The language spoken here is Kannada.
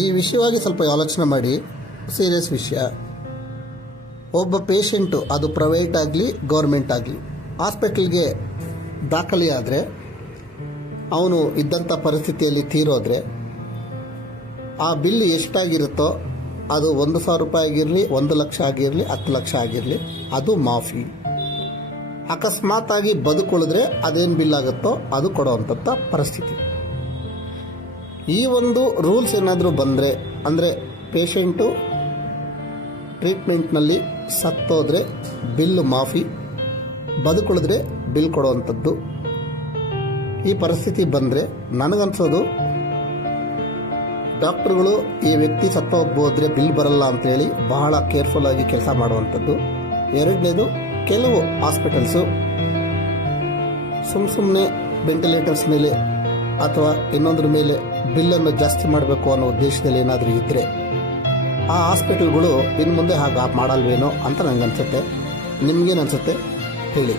ಈ ವಿಷಯವಾಗಿ ಸ್ವಲ್ಪ ಆಲೋಚನೆ ಮಾಡಿ. ಸೀರಿಯಸ್ ವಿಷಯ. ಒಬ್ಬ ಪೇಷಂಟು, ಅದು ಪ್ರೈವೇಟ್ ಆಗಲಿ ಗೌರ್ಮೆಂಟ್ ಆಗಲಿ, ಹಾಸ್ಪಿಟಲ್ಗೆ ದಾಖಲೆಯಾದರೆ ಅವನು ಇದ್ದಂಥ ಪರಿಸ್ಥಿತಿಯಲ್ಲಿ ತೀರೋದ್ರೆ ಆ ಬಿಲ್ ಎಷ್ಟಾಗಿರುತ್ತೋ ಅದು 1,000 ರೂಪಾಯಿ ಆಗಿರಲಿ, 1 ಲಕ್ಷ ಆಗಿರಲಿ, 10 ಲಕ್ಷ ಆಗಿರಲಿ, ಅದು ಮಾಫಿ. ಅಕಸ್ಮಾತ್ ಆಗಿ ಬದುಕುಳಿದ್ರೆ ಅದೇನು ಬಿಲ್ ಆಗುತ್ತೋ ಅದು ಕೊಡುವಂಥ ಪರಿಸ್ಥಿತಿ. ಈ ಒಂದು ರೂಲ್ಸ್ ಏನಾದರೂ ಬಂದರೆ, ಅಂದರೆ ಪೇಷಂಟು ಟ್ರೀಟ್ಮೆಂಟ್ನಲ್ಲಿ ಸತ್ತೋದ್ರೆ ಬಿಲ್ ಮಾಫಿ, ಬದುಕುಳಿದ್ರೆ ಬಿಲ್ ಕೊಡುವಂಥದ್ದು. ಈ ಪರಿಸ್ಥಿತಿ ಬಂದರೆ ನನಗನ್ಸೋದು ಡಾಕ್ಟರ್ಗಳು ಈ ವ್ಯಕ್ತಿ ಸತ್ತೋಗ್ಬೋದ್ರೆ ಬಿಲ್ ಬರಲ್ಲ ಅಂತೇಳಿ ಬಹಳ ಕೇರ್ಫುಲ್ ಆಗಿ ಕೆಲಸ ಮಾಡುವಂಥದ್ದು. ಎರಡನೇದು, ಕೆಲವು ಹಾಸ್ಪಿಟಲ್ಸು ಸುಮ್ಮನೆ ವೆಂಟಿಲೇಟರ್ಸ್ ಮೇಲೆ ಅಥವಾ ಇನ್ನೊಂದ್ರ ಮೇಲೆ ಬಿಲ್ಲನ್ನು ಜಾಸ್ತಿ ಮಾಡಬೇಕು ಅನ್ನೋ ಉದ್ದೇಶದಲ್ಲಿ ಏನಾದರೂ ಇದ್ದರೆ ಆ ಹಾಸ್ಪಿಟಲ್ಗಳು ಇನ್ನು ಮುಂದೆ ಹಾಗೆ ಮಾಡಲ್ವೇನೋ ಅಂತ ನನಗನ್ಸುತ್ತೆ. ನಿಮಗೇನು ಅನ್ಸುತ್ತೆ ಹೇಳಿ.